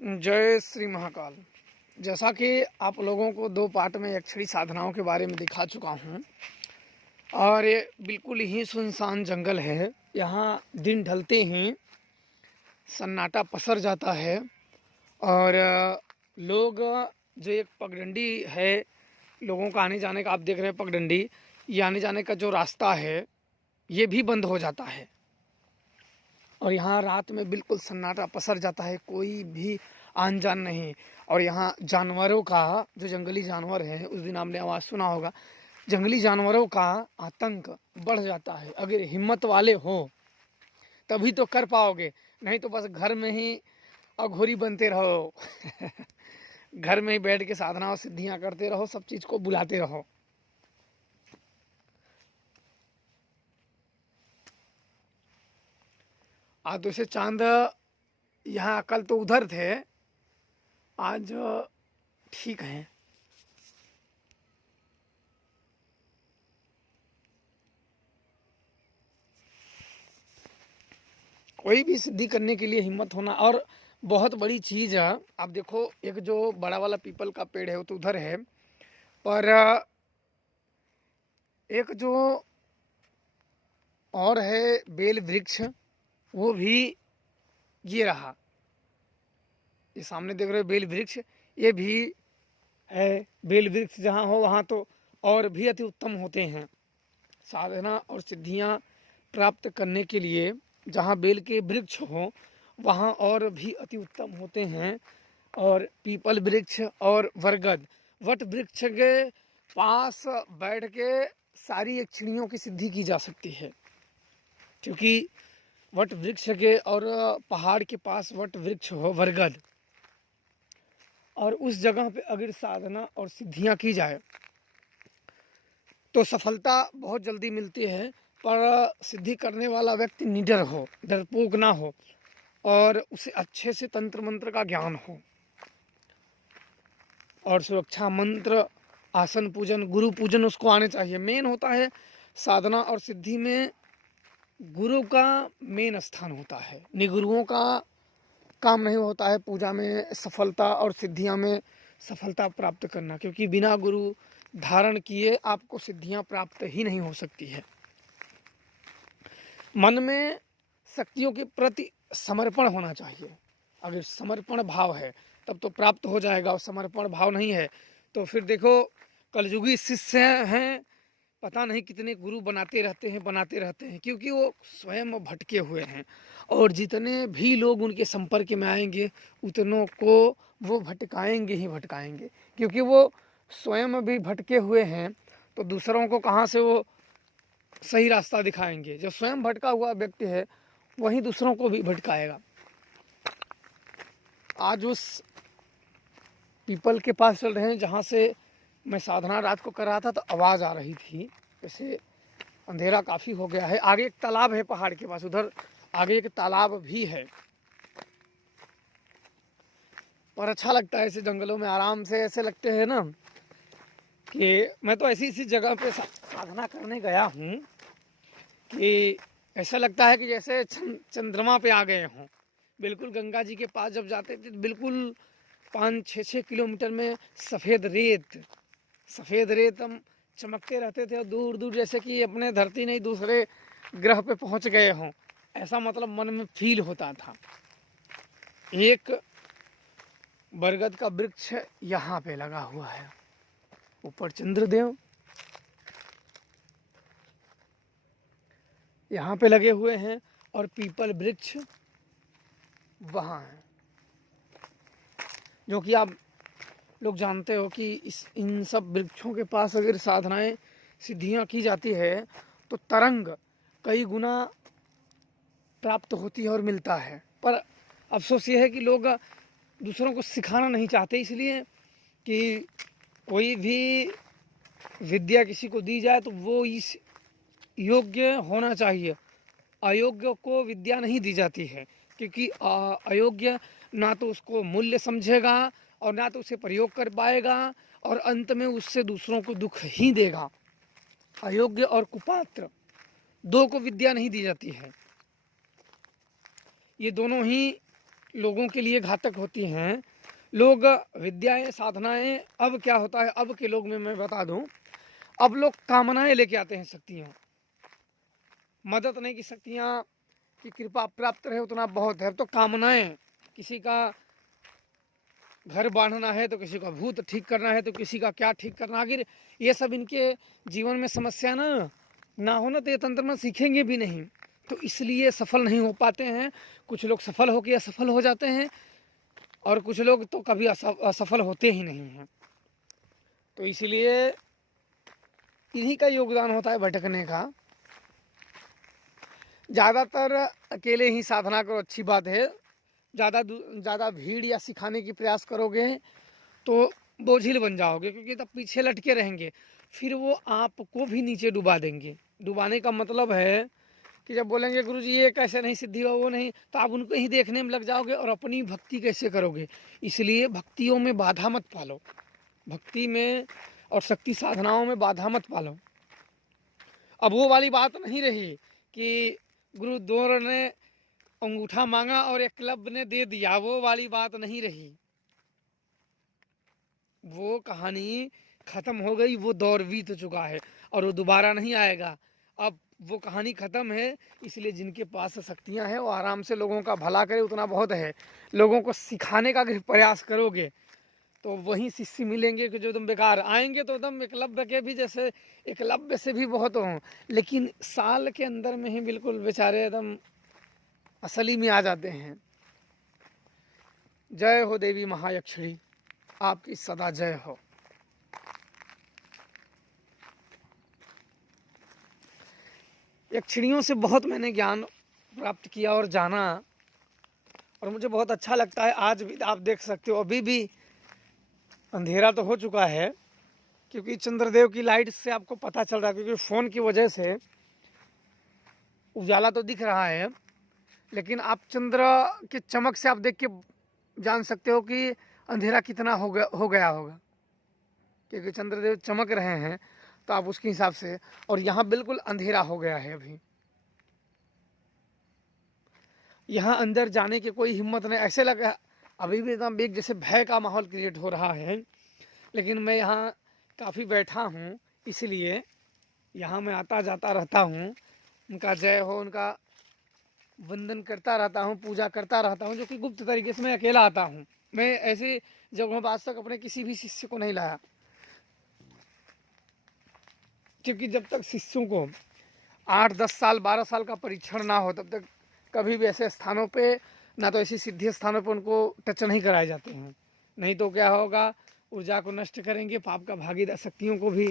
जय श्री महाकाल। जैसा कि आप लोगों को 2 पार्ट में यक्षिणी साधनाओं के बारे में दिखा चुका हूँ और ये बिल्कुल ही सुनसान जंगल है। यहाँ दिन ढलते ही सन्नाटा पसर जाता है और लोग जो एक पगडंडी है, लोगों का आने जाने का आप देख रहे हैं पगडंडी, ये आने जाने का जो रास्ता है ये भी बंद हो जाता है और यहाँ रात में बिल्कुल सन्नाटा पसर जाता है, कोई भी आन जान नहीं। और यहाँ जानवरों का, जो जंगली जानवर हैं, उस दिन आपने आवाज़ सुना होगा, जंगली जानवरों का आतंक बढ़ जाता है। अगर हिम्मत वाले हो तभी तो कर पाओगे, नहीं तो बस घर में ही अघोरी बनते रहो घर में ही बैठ के साधना और सिद्धियाँ करते रहो, सब चीज़ को बुलाते रहो। आज तो से चांद यहाँ, कल तो उधर थे, आज ठीक है। कोई भी सिद्धि करने के लिए हिम्मत होना, और बहुत बड़ी चीज़ है। आप देखो, एक जो बड़ा वाला पीपल का पेड़ है वो तो उधर है, पर एक जो और है बेल वृक्ष, वो भी ये रहा, ये सामने देख रहे हो बेल वृक्ष, ये भी है। बेल वृक्ष जहाँ हो वहाँ तो और भी अति उत्तम होते हैं। साधना और सिद्धियाँ प्राप्त करने के लिए जहाँ बेल के वृक्ष हो वहाँ और भी अति उत्तम होते हैं। और पीपल वृक्ष और बरगद, वट वृक्ष के पास बैठ के सारी यक्षिणियों की सिद्धि की जा सकती है, क्योंकि वट वृक्ष के और पहाड़ के पास वट वृक्ष हो बरगद, और उस जगह पे अगर साधना और सिद्धियां की जाए तो सफलता बहुत जल्दी मिलती है। पर सिद्धि करने वाला व्यक्ति निडर हो, डरपोक ना हो, और उसे अच्छे से तंत्र मंत्र का ज्ञान हो, और सुरक्षा मंत्र, आसन पूजन, गुरु पूजन उसको आने चाहिए। मेन होता है साधना और सिद्धि में गुरु का मेन स्थान होता है, निगुरुओं का काम नहीं होता है पूजा में सफलता और सिद्धियां में सफलता प्राप्त करना, क्योंकि बिना गुरु धारण किए आपको सिद्धियां प्राप्त ही नहीं हो सकती है। मन में शक्तियों के प्रति समर्पण होना चाहिए। अगर समर्पण भाव है तब तो प्राप्त हो जाएगा, और समर्पण भाव नहीं है तो फिर देखो, कलयुगी शिष्य हैं, पता नहीं कितने गुरु बनाते रहते हैं, क्योंकि वो स्वयं भटके हुए हैं। और जितने भी लोग उनके संपर्क में आएंगे उतनों को वो भटकाएंगे ही भटकाएंगे, क्योंकि वो स्वयं भी भटके हुए हैं, तो दूसरों को कहाँ से वो सही रास्ता दिखाएंगे। जो स्वयं भटका हुआ व्यक्ति है वही दूसरों को भी भटकाएगा। आज उस पीपल के पास चल रहे हैं जहाँ से मैं साधना रात को कर रहा था, तो आवाज़ आ रही थी, जैसे अंधेरा काफ़ी हो गया है। आगे एक तालाब है पहाड़ के पास, उधर आगे एक तालाब भी है, और अच्छा लगता है ऐसे जंगलों में आराम से। ऐसे लगते हैं ना कि मैं तो ऐसी जगह पे साधना करने गया हूँ कि ऐसा लगता है कि जैसे चंद्रमा पे आ गए हों। बिल्कुल गंगा जी के पास जब जाते थे, बिल्कुल 5-6 किलोमीटर में सफ़ेद रेत हम चमकते रहते थे, और दूर दूर जैसे कि अपने धरती नहीं दूसरे ग्रह पे पहुंच गए हों, ऐसा मतलब मन में फील होता था। एक बरगद का वृक्ष यहाँ पे लगा हुआ है, ऊपर चंद्रदेव यहाँ पे लगे हुए हैं, और पीपल वृक्ष वहाँ है, जो कि आप लोग जानते हो कि इन सब वृक्षों के पास अगर साधनाएं सिद्धियां की जाती है तो तरंग कई गुना प्राप्त होती है और मिलता है। पर अफसोस ये है कि लोग दूसरों को सिखाना नहीं चाहते, इसलिए कि कोई भी विद्या किसी को दी जाए तो वो इस योग्य होना चाहिए। अयोग्य को विद्या नहीं दी जाती है, क्योंकि अयोग्य ना तो उसको मूल्य समझेगा और ना तो उसे प्रयोग कर पाएगा, और अंत में उससे दूसरों को दुख ही देगा। अयोग्य और कुपात्र दो को विद्या नहीं दी जाती है, ये दोनों ही लोगों के लिए घातक होती हैं। लोग विद्याएं साधनाएं, अब क्या होता है अब के लोग में मैं बता दूं, अब लोग कामनाएं लेके आते हैं शक्तियां, मदद नहीं की शक्तियां की कृपा प्राप्त रहे उतना बहुत है। अब तो कामनाएं, किसी का घर बांधना है तो किसी का भूत ठीक करना है तो किसी का क्या ठीक करना, आखिर ये सब इनके जीवन में समस्या ना हो ना तो ये तंत्र में सीखेंगे भी नहीं, तो इसलिए सफल नहीं हो पाते हैं। कुछ लोग सफल होकर असफल हो जाते हैं और कुछ लोग तो कभी असफल होते ही नहीं हैं। तो इसलिए इन्हीं का योगदान होता है भटकने का। ज़्यादातर अकेले ही साधना करो, अच्छी बात है। ज़्यादा भीड़ या सिखाने की प्रयास करोगे तो बोझिल बन जाओगे, क्योंकि तब पीछे लटके रहेंगे, फिर वो आपको भी नीचे डुबा देंगे। डुबाने का मतलब है कि जब बोलेंगे गुरुजी ये कैसे नहीं सिद्धि हो, वो नहीं, तो आप उनको ही देखने में लग जाओगे और अपनी भक्ति कैसे करोगे। इसलिए भक्तियों में बाधा मत पालो, भक्ति में और शक्ति साधनाओं में बाधा मत पालो। अब वो वाली बात नहीं रही कि गुरु द्रोण ने अंगूठा मांगा और एकलव्य ने दे दिया, वो वाली बात नहीं रही। वो कहानी खत्म हो गई, वो दौर बीत चुका है और वो दोबारा नहीं आएगा। अब वो कहानी खत्म है, इसलिए जिनके पास शक्तियां हैं वो आराम से लोगों का भला करे, उतना बहुत है। लोगों को सिखाने का अगर प्रयास करोगे तो वही शिष्य मिलेंगे कि जो एकदम बेकार आएंगे, तो एकदम एकलव्य के भी जैसे, एकलव्य से भी बहुत हों, लेकिन साल के अंदर में ही बिल्कुल बेचारे एकदम असली में आ जाते हैं। जय हो देवी महायक्षिणी, आपकी सदा जय हो। यक्षिणियों से बहुत मैंने ज्ञान प्राप्त किया और जाना, और मुझे बहुत अच्छा लगता है। आज भी आप देख सकते हो, अभी भी अंधेरा तो हो चुका है, क्योंकि चंद्रदेव की लाइट से आपको पता चल रहा है, क्योंकि फ़ोन की वजह से उजाला तो दिख रहा है, लेकिन आप चंद्र के चमक से आप देख के जान सकते हो कि अंधेरा कितना हो गया होगा, क्योंकि चंद्रदेव चमक रहे हैं, तो आप उसके हिसाब से। और यहाँ बिल्कुल अंधेरा हो गया है अभी, यहाँ अंदर जाने की कोई हिम्मत नहीं, ऐसे लगा अभी भी एकदम एक जैसे भय का माहौल क्रिएट हो रहा है। लेकिन मैं यहाँ काफ़ी बैठा हूँ, इसलिए यहाँ मैं आता जाता रहता हूँ, उनका जय हो, उनका वंदन करता रहता हूँ, पूजा करता रहता हूँ, जो कि गुप्त तरीके से मैं अकेला आता हूँ। मैं ऐसे जगहों पर आज तक अपने किसी भी शिष्य को नहीं लाया, क्योंकि जब तक शिष्यों को 8-10 साल 12 साल का परीक्षण ना हो, तब तक कभी भी ऐसे स्थानों पे, ना तो ऐसी सिद्धि स्थानों पे उनको टच नहीं कराए जाते हैं। नहीं तो क्या होगा, ऊर्जा को नष्ट करेंगे, पाप का भागीदार, शक्तियों को भी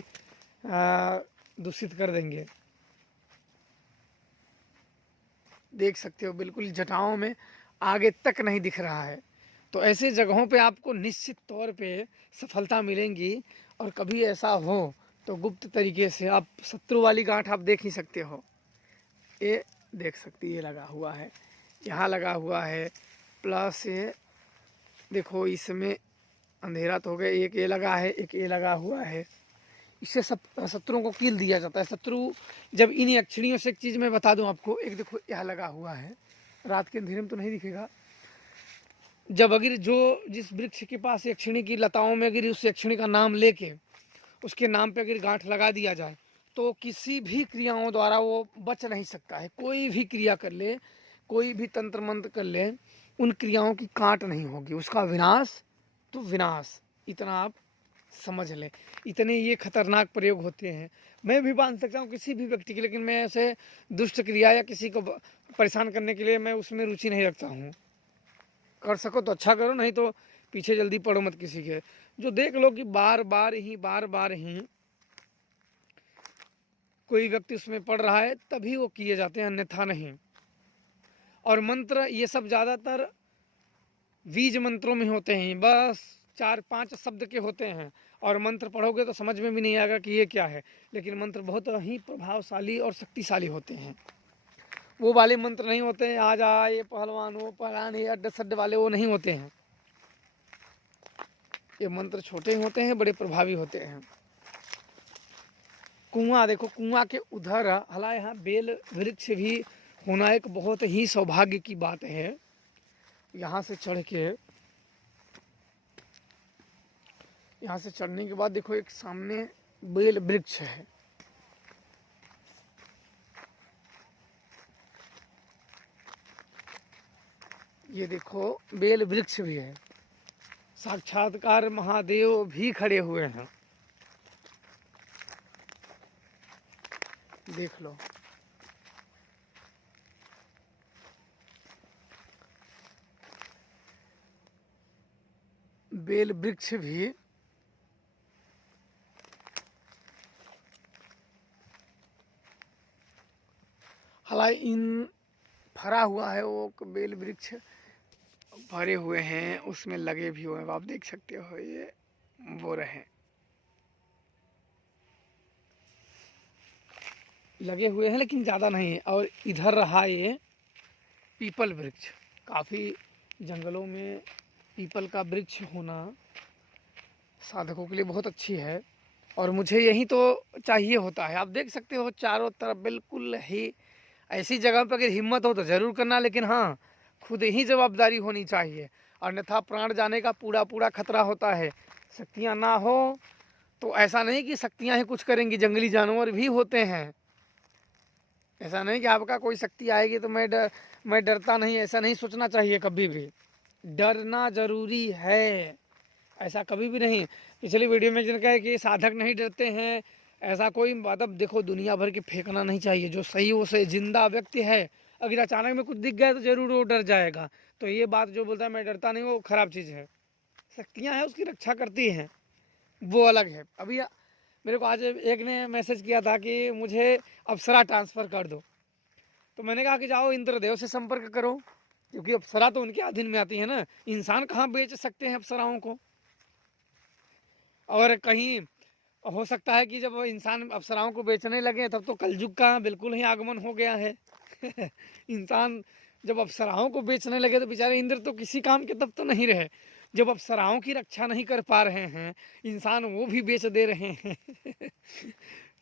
दूषित कर देंगे। देख सकते हो बिल्कुल जटाओं में आगे तक नहीं दिख रहा है। तो ऐसे जगहों पे आपको निश्चित तौर पे सफलता मिलेंगी। और कभी ऐसा हो तो गुप्त तरीके से आप शत्रु वाली गांठ आप देख ही सकते हो, ये देख सकती, ये लगा हुआ है, यहाँ लगा हुआ है, प्लस ये देखो इसमें अंधेरा तो हो गया, एक ये लगा है, एक ये लगा हुआ है। इससे सब शत्रुओं को कील दिया जाता है। शत्रु जब इन यक्षिणियों से एक चीज़ मैं बता दूं आपको, एक देखो यहाँ लगा हुआ है, रात के अंधेरे में तो नहीं दिखेगा। जब अगर जो जिस वृक्ष के पास यक्षिणी की लताओं में अगर उस यक्षिणी का नाम लेके उसके नाम पे अगर गांठ लगा दिया जाए, तो किसी भी क्रियाओं द्वारा वो बच नहीं सकता है। कोई भी क्रिया कर ले, कोई भी तंत्र मंत्र कर ले, उन क्रियाओं की काट नहीं होगी, उसका विनाश तो विनाश, इतना आप समझ लें। इतने ये खतरनाक प्रयोग होते हैं। मैं भी बांध सकता हूँ किसी भी व्यक्ति के, लेकिन मैं ऐसे दुष्ट क्रिया या किसी को परेशान करने के लिए मैं उसमें रुचि नहीं रखता हूँ। कर सको तो अच्छा करो, नहीं तो पीछे जल्दी पड़ो मत किसी के। जो देख लो कि बार बार ही कोई व्यक्ति उसमें पड़ रहा है, तभी वो किए जाते हैं, अन्यथा नहीं। और मंत्र ये सब ज़्यादातर बीज मंत्रों में होते हैं, बस 4-5 शब्द के होते हैं, और मंत्र पढ़ोगे तो समझ में भी नहीं आएगा कि ये क्या है। लेकिन मंत्र बहुत ही प्रभावशाली और शक्तिशाली होते हैं। वो वाले मंत्र नहीं होते हैं, आ जा ये पहलवान, वो पहलवान, ये अड्डे सड्डे वाले, वो नहीं होते हैं। ये मंत्र छोटे होते हैं, बड़े प्रभावी होते हैं। कुआं देखो, कुआं के उधर हला यहाँ बेल वृक्ष भी होना एक बहुत ही सौभाग्य की बात है। यहाँ से चढ़ के, यहाँ से चढ़ने के बाद देखो एक सामने बेल वृक्ष है। ये देखो बेल वृक्ष भी है, साक्षात्कार महादेव भी खड़े हुए हैं, देख लो। बेल वृक्ष भी हालांकि इन फरा हुआ है, वो बेल वृक्ष भरे हुए हैं, उसमें लगे भी हुए हैं, आप देख सकते हो। ये वो रहे लगे हुए हैं लेकिन ज़्यादा नहीं है। और इधर रहा ये पीपल वृक्ष। काफ़ी जंगलों में पीपल का वृक्ष होना साधकों के लिए बहुत अच्छी है, और मुझे यही तो चाहिए होता है। आप देख सकते हो चारों तरफ बिल्कुल ही ऐसी जगह पर अगर हिम्मत हो तो ज़रूर करना, लेकिन हाँ खुद ही जवाबदारी होनी चाहिए, अन्यथा प्राण जाने का पूरा पूरा खतरा होता है। शक्तियाँ ना हो तो ऐसा नहीं कि शक्तियाँ ही कुछ करेंगी, जंगली जानवर भी होते हैं। ऐसा नहीं कि आपका कोई शक्ति आएगी तो मैं डरता नहीं, ऐसा नहीं सोचना चाहिए कभी भी। डरना जरूरी है, ऐसा कभी भी नहीं। पिछली वीडियो में जिनका है कि साधक नहीं डरते हैं, ऐसा कोई मतलब देखो दुनिया भर के फेंकना नहीं चाहिए। जो सही वो सही जिंदा व्यक्ति है, अगर अचानक में कुछ दिख गया तो जरूर वो डर जाएगा। तो ये बात जो बोलता है मैं डरता नहीं, वो खराब चीज़ है। शक्तियाँ हैं उसकी रक्षा करती हैं, वो अलग है। अभी मेरे को आज एक ने मैसेज किया था कि मुझे अप्सरा ट्रांसफ़र कर दो, तो मैंने कहा कि जाओ इंद्रदेव से संपर्क करो, क्योंकि अप्सरा तो उनके अधीन में आती है ना। इंसान कहाँ बेच सकते हैं अप्सराओं को। और कहीं हो सकता है कि जब इंसान अप्सराओं को बेचने लगे तब तो कलयुग का बिल्कुल ही आगमन हो गया है। इंसान जब अप्सराओं को बेचने लगे तो बेचारे इंद्र तो किसी काम के तब तो नहीं रहे। जब अप्सराओं की रक्षा नहीं कर पा रहे हैं इंसान, वो भी बेच दे रहे हैं।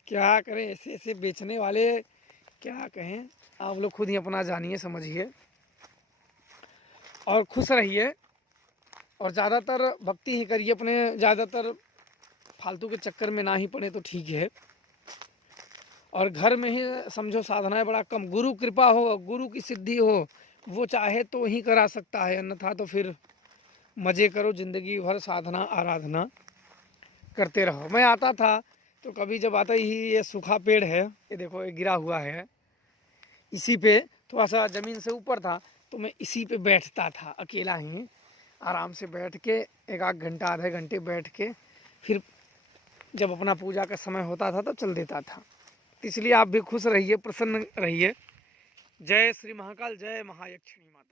क्या करें ऐसे ऐसे बेचने वाले, क्या कहें। आप लोग खुद ही अपना जानिए समझिए और खुश रहिए, और ज़्यादातर भक्ति ही करिए अपने, ज़्यादातर फालतू के चक्कर में ना ही पड़े तो ठीक है। और घर में ही समझो साधनाएं बड़ा कम, गुरु कृपा हो, गुरु की सिद्धि हो, वो चाहे तो ही करा सकता है, अन्यथा तो फिर मज़े करो ज़िंदगी भर, साधना आराधना करते रहो। मैं आता था तो कभी जब आता ही ये सूखा पेड़ है, ये देखो ये गिरा हुआ है, इसी पे थोड़ा सा ज़मीन से ऊपर था, तो मैं इसी पे बैठता था अकेला ही, आराम से बैठ के 1 घंटा आधे घंटे बैठ के, फिर जब अपना पूजा का समय होता था तो चल देता था। इसलिए आप भी खुश रहिए, प्रसन्न रहिए। जय श्री महाकाल, जय महायक्षिणी माता।